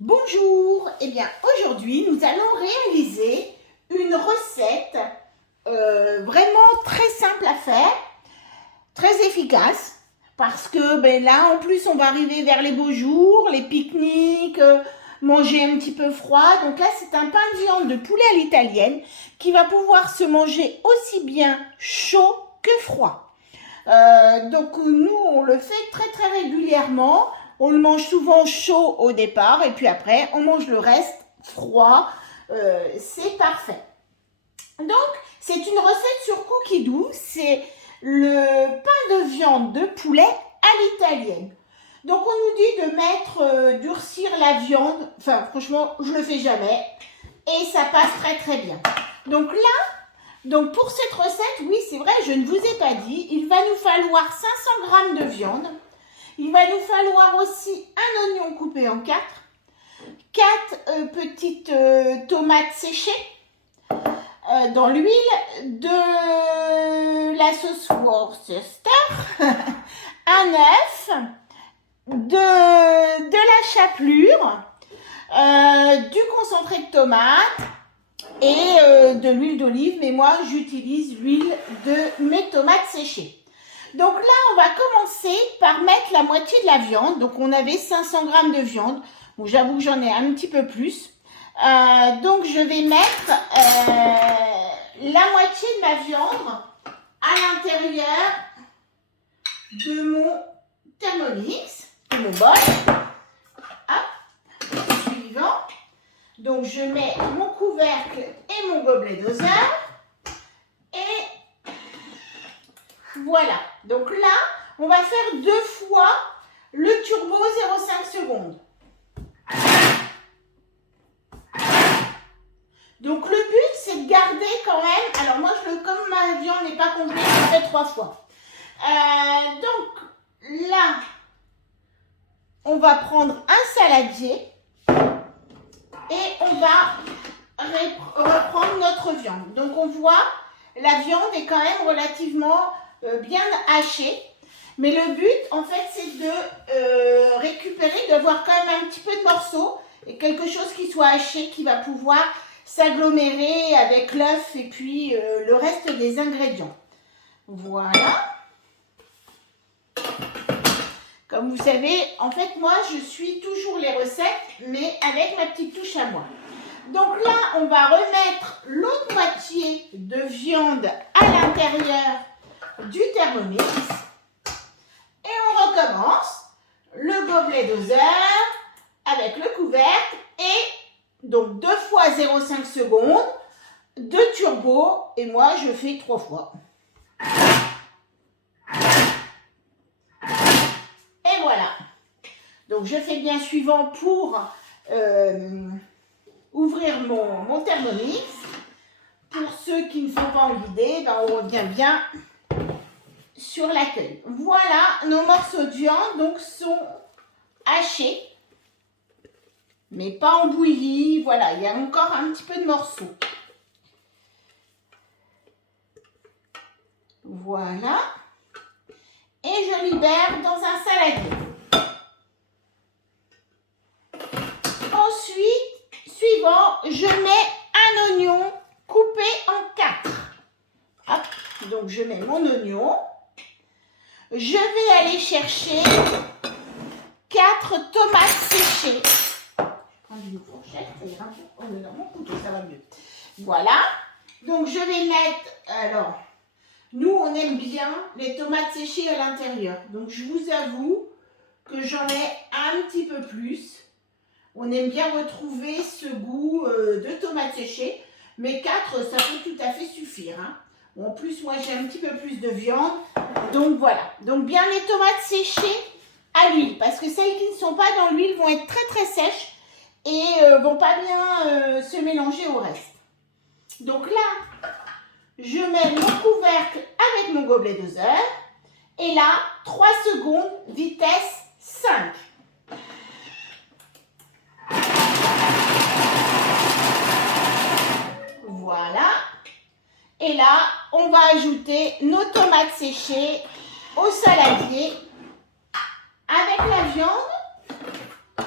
Bonjour, eh bien aujourd'hui nous allons réaliser une recette vraiment très simple à faire, très efficace parce que là en plus on va arriver vers les beaux jours, les pique-niques, manger un petit peu froid. Donc là c'est un pain de viande de poulet à l'italienne qui va pouvoir se manger aussi bien chaud que froid. Donc nous on le fait très régulièrement. On le mange souvent chaud au départ et puis après, on mange le reste froid. C'est parfait. Donc, c'est une recette sur cookie dough. C'est le pain de viande de poulet à l'italienne. Donc, on nous dit de mettre, durcir la viande. Enfin, franchement, je le fais jamais. Et ça passe très bien. Donc là, pour cette recette, oui, c'est vrai, je ne vous ai pas dit, il va nous falloir 500 g de viande. Il va nous falloir aussi un oignon coupé en 4 petites tomates séchées dans l'huile, de la sauce Worcester, un œuf, de la chapelure, du concentré de tomate et de l'huile d'olive. Mais moi, j'utilise l'huile de mes tomates séchées. Donc là, on va commencer par mettre la moitié de la viande. Donc on avait 500 g de viande. Bon, j'avoue que j'en ai un petit peu plus. Donc je vais mettre la moitié de ma viande à l'intérieur de mon Thermomix, de mon bol. Hop, suivant. Donc je mets mon couvercle et mon gobelet doseur. Et voilà, donc là, on va faire 2 fois le turbo 0,5 secondes. Donc le but, c'est de garder quand même, alors moi, comme ma viande n'est pas complète, je fais 3 fois. Donc là, on va prendre un saladier et on va reprendre notre viande. Donc on voit, la viande est quand même relativement bien haché, mais le but en fait c'est de récupérer, d'avoir quand même un petit peu de morceaux et quelque chose qui soit haché, qui va pouvoir s'agglomérer avec l'œuf et puis le reste des ingrédients. Voilà. Comme vous savez, en fait moi je suis toujours les recettes, mais avec ma petite touche à moi. Donc là on va remettre l'autre moitié de viande à l'intérieur du Thermomix et on recommence le gobelet doseur avec le couvercle et donc 2 fois 0,5 secondes de turbo et moi je fais 3 fois. Et voilà. Donc je fais bien suivant pour ouvrir mon Thermomix. Pour ceux qui ne sont pas en guidée, on revient bien sur l'accueil. Voilà, nos morceaux de viande donc sont hachés, mais pas en bouillie. Voilà, il y a encore un petit peu de morceaux. Voilà. Et je libère dans un saladier. Ensuite, suivant, je mets un oignon coupé en 4. Hop, donc je mets mon oignon. Je vais aller chercher 4 tomates séchées. Je prends une fourchette, ça ira mieux. Oh, mais non, mon couteau, ça va mieux. Voilà. Donc je vais mettre, alors, nous on aime bien les tomates séchées à l'intérieur. Donc je vous avoue que j'en ai un petit peu plus. On aime bien retrouver ce goût de tomates séchées. Mais 4, ça peut tout à fait suffire. Hein. En plus, moi j'ai un petit peu plus de viande. Donc voilà. Donc bien les tomates séchées à l'huile. Parce que celles qui ne sont pas dans l'huile vont être très sèches. Et vont pas bien se mélanger au reste. Donc là, je mets mon couvercle avec mon gobelet doseur. Et là, 3 secondes, vitesse 5. Voilà. Et là, on va ajouter nos tomates séchées au saladier avec la viande.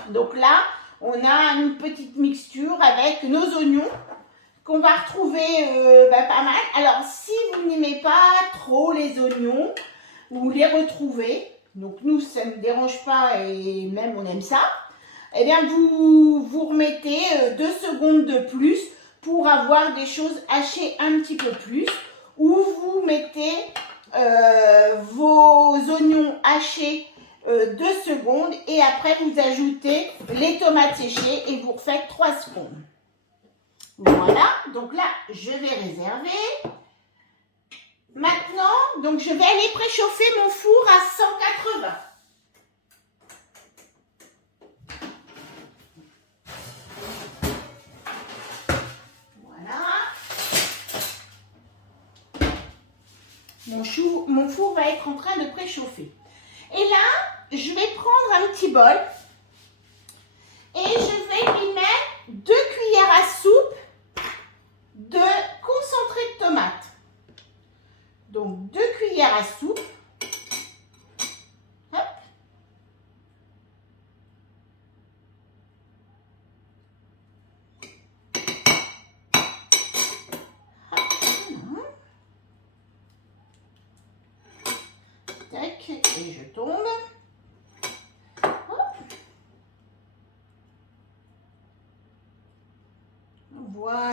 Donc là, on a une petite mixture avec nos oignons qu'on va retrouver pas mal. Alors, si vous n'aimez pas trop les oignons, vous les retrouvez. Donc, nous, ça ne me dérange pas et même on aime ça. Eh bien, vous remettez 2 secondes de plus pour avoir des choses hachées un petit peu plus. Ou vous mettez vos oignons hachés 2 secondes et après vous ajoutez les tomates séchées et vous refaites 3 secondes. Voilà, donc là je vais réserver. Maintenant, donc je vais aller préchauffer mon four à 180. Voilà. Mon four va être en train de préchauffer. Et là, je vais prendre un petit bol et je vais lui mettre 2 cuillères à soupe de concentré de tomate. Donc 2 cuillères à soupe. Hop. Hop. Tac, et je tombe. Hop. Voilà.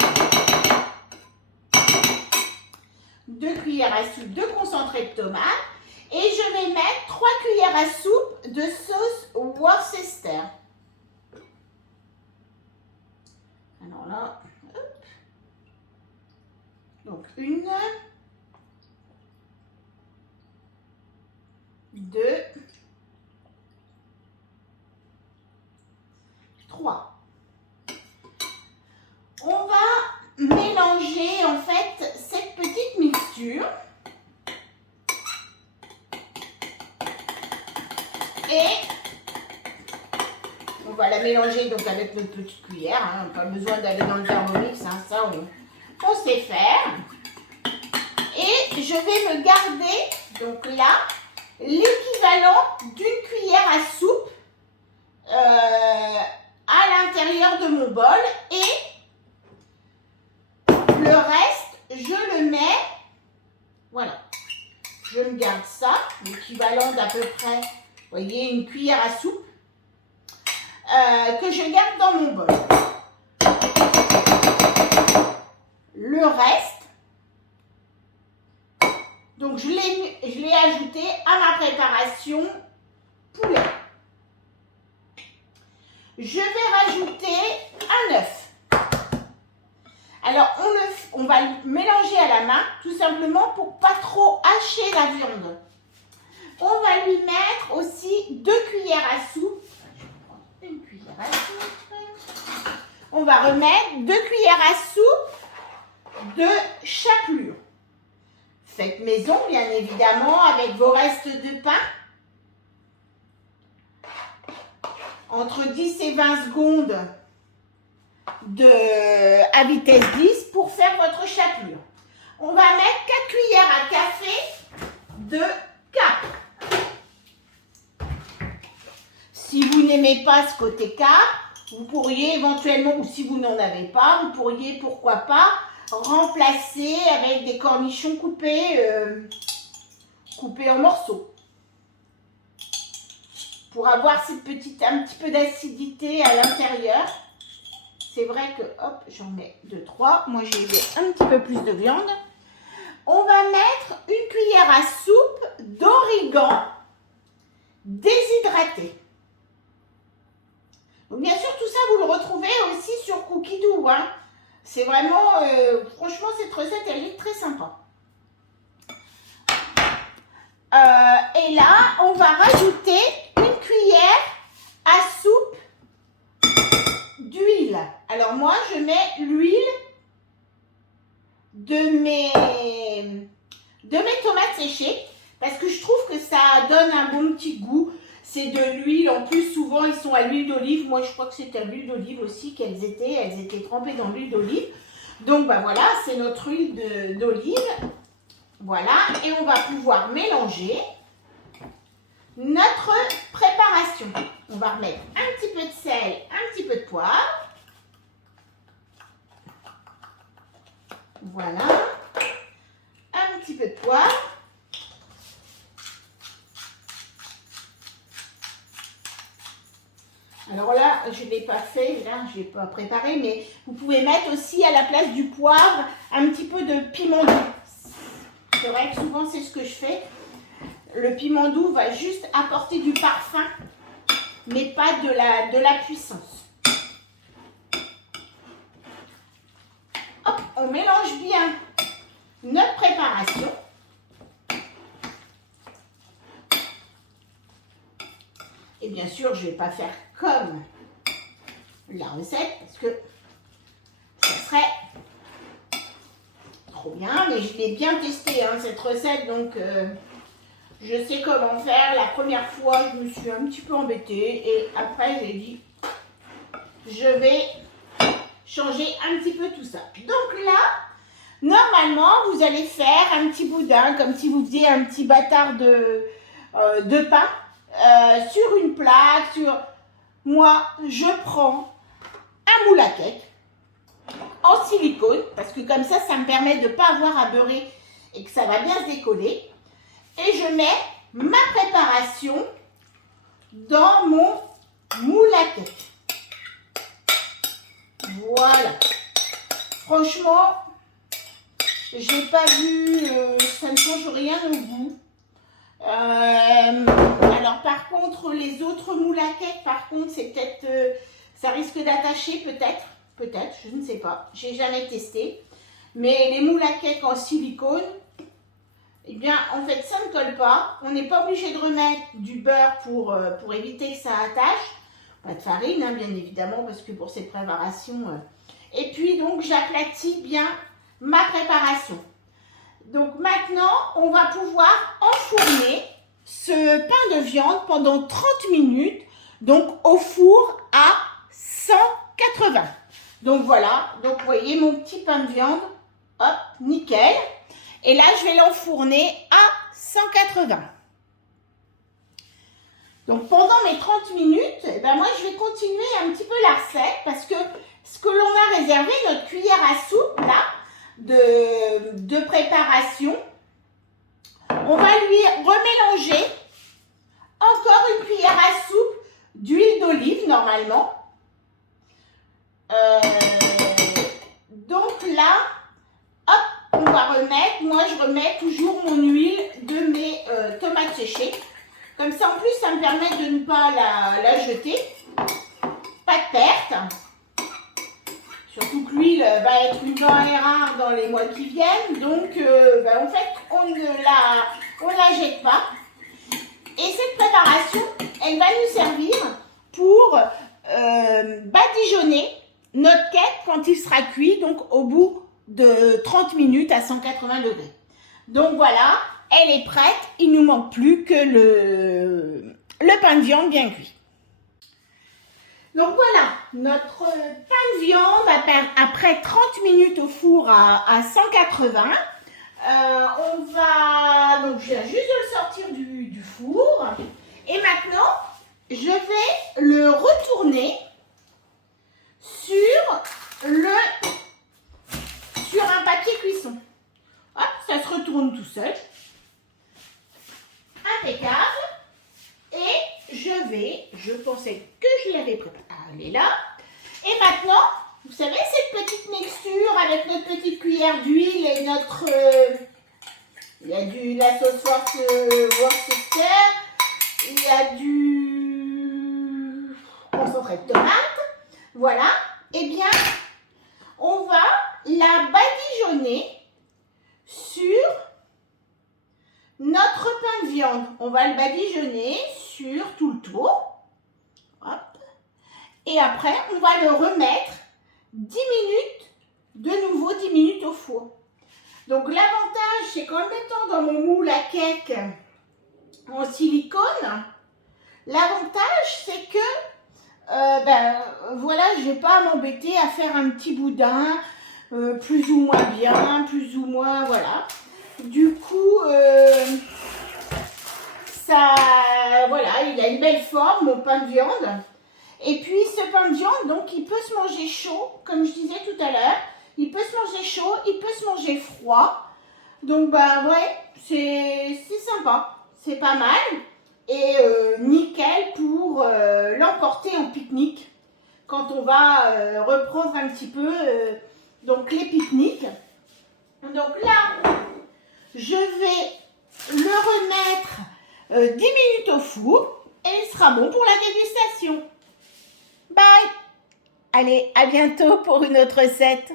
2 cuillères à soupe de concentré de tomate et je vais mettre 3 cuillères à soupe de sauce Worcester. Alors là, hop. Donc 1, 2, 3. On va mélanger en fait cette petite mixture et on va la mélanger donc avec notre petite cuillère, hein, pas besoin d'aller dans le Thermomix, hein, ça on sait faire. Et je vais me garder donc là l'équivalent d'une cuillère à soupe à l'intérieur de mon bol et le reste, je le mets, voilà, je me garde ça, l'équivalent d'à peu près, vous voyez, une cuillère à soupe, que je garde dans mon bol. Le reste, donc je l'ai ajouté à ma préparation poulet. Je vais rajouter un œuf. Alors, on va le mélanger à la main, tout simplement pour pas trop hacher la viande. On va lui mettre aussi 2 cuillères à soupe. Je vais prendre une cuillère à soupe. On va remettre 2 cuillères à soupe de chapelure. Faites maison, bien évidemment, avec vos restes de pain. Entre 10 et 20 secondes à vitesse 10 pour faire votre chapelure. On va mettre 4 cuillères à café de capre. Si vous n'aimez pas ce côté capre, vous pourriez éventuellement, ou si vous n'en avez pas, vous pourriez, pourquoi pas, remplacer avec des cornichons coupés en morceaux. Pour avoir cette petite, un petit peu d'acidité à l'intérieur. C'est vrai que, hop, j'en mets 2, 3. Moi, j'ai un petit peu plus de viande. On va mettre une cuillère à soupe d'origan déshydraté. Donc, bien sûr, tout ça, vous le retrouvez aussi sur Cookidoo. Hein. C'est vraiment, franchement, cette recette, elle est très sympa. Et là, on va rajouter une cuillère à soupe d'huile. Alors moi, je mets l'huile de mes tomates séchées parce que je trouve que ça donne un bon petit goût. C'est de l'huile. En plus, souvent, ils sont à l'huile d'olive. Moi, je crois que c'était à l'huile d'olive aussi qu'elles étaient. Elles étaient trempées dans l'huile d'olive. Donc, bah voilà, c'est notre huile d'olive. Voilà. Et on va pouvoir mélanger. notre préparation. On va remettre un petit peu de sel, un petit peu de poivre. Voilà. Un petit peu de poivre. Alors là, je ne l'ai pas fait, là, je ne l'ai pas préparé, mais vous pouvez mettre aussi à la place du poivre un petit peu de piment doux. C'est vrai que souvent, c'est ce que je fais. Le piment doux va juste apporter du parfum, mais pas de la puissance. Hop, on mélange bien notre préparation. Et bien sûr, je ne vais pas faire comme la recette parce que ça serait trop bien. Mais je l'ai bien testé, hein, cette recette, donc je sais comment faire. La première fois, je me suis un petit peu embêtée et après, j'ai dit, je vais changer un petit peu tout ça. Donc là, normalement, vous allez faire un petit boudin, comme si vous faisiez un petit bâtard de pain sur une plaque. Moi, je prends un moule à cake en silicone, parce que comme ça me permet de ne pas avoir à beurrer et que ça va bien se décoller. Et je mets ma préparation dans mon moule à cake. Voilà. Franchement, j'ai pas vu, ça ne change rien au goût. Alors par contre, les autres moules à cake, par contre, c'est peut-être, ça risque d'attacher peut-être, je ne sais pas. J'ai jamais testé. Mais les moules à cake en silicone, eh bien, en fait, ça ne colle pas. On n'est pas obligé de remettre du beurre pour éviter que ça attache. Pas de farine, hein, bien évidemment, parce que pour cette préparation. Et puis, donc, j'aplatis bien ma préparation. Donc, maintenant, on va pouvoir enfourner ce pain de viande pendant 30 minutes, donc au four à 180. Donc, voilà. Donc, vous voyez mon petit pain de viande. Hop, nickel. Et là, je vais l'enfourner à 180. Donc, pendant mes 30 minutes, eh ben, moi, je vais continuer un petit peu la recette parce que ce que l'on a réservé, notre cuillère à soupe, là, de préparation, on va lui remélanger encore une cuillère à soupe d'huile d'olive, normalement. Donc là, hop, on va remettre, moi je remets toujours mon huile de mes tomates séchées. Comme ça, en plus, ça me permet de ne pas la jeter. Pas de perte. Surtout que l'huile va être une denrée rare dans les mois qui viennent. Donc, en fait, on ne la jette pas. Et cette préparation, elle va nous servir pour badigeonner notre cake quand il sera cuit, donc au bout de 30 minutes à 180 degrés. Donc voilà, elle est prête. Il ne nous manque plus que le pain de viande bien cuit. Donc voilà, notre pain de viande, après 30 minutes au four à 180, donc je viens juste de le sortir du four. Et maintenant, je vais le retourner sur un papier cuisson. Hop, ça se retourne tout seul. Impeccable. Et je pensais que je l'avais préparée. Elle est là. Et maintenant, vous savez, cette petite mixture avec notre petite cuillère d'huile et notre... il y a la sauce Worcester, il y a du concentré de tomate. Voilà. Eh bien, on va la badigeonner sur notre pain de viande. On va le badigeonner sur tout le tour. Hop. Et après, on va le remettre 10 minutes, de nouveau 10 minutes au four. Donc l'avantage, c'est qu'en le mettant dans mon moule à cake en silicone, l'avantage, c'est que voilà, je ne vais pas m'embêter à faire un petit boudin plus ou moins bien, plus ou moins, voilà. Du coup, ça, voilà, il a une belle forme, mon pain de viande. Et puis ce pain de viande, donc il peut se manger chaud, comme je disais tout à l'heure. Il peut se manger chaud, il peut se manger froid. Donc bah ouais, c'est sympa, c'est pas mal. Et nickel pour l'emporter en pique-nique. Quand on va reprendre un petit peu donc les pique-niques. Donc là, je vais le remettre 10 minutes au four et il sera bon pour la dégustation. Bye! Allez, à bientôt pour une autre recette.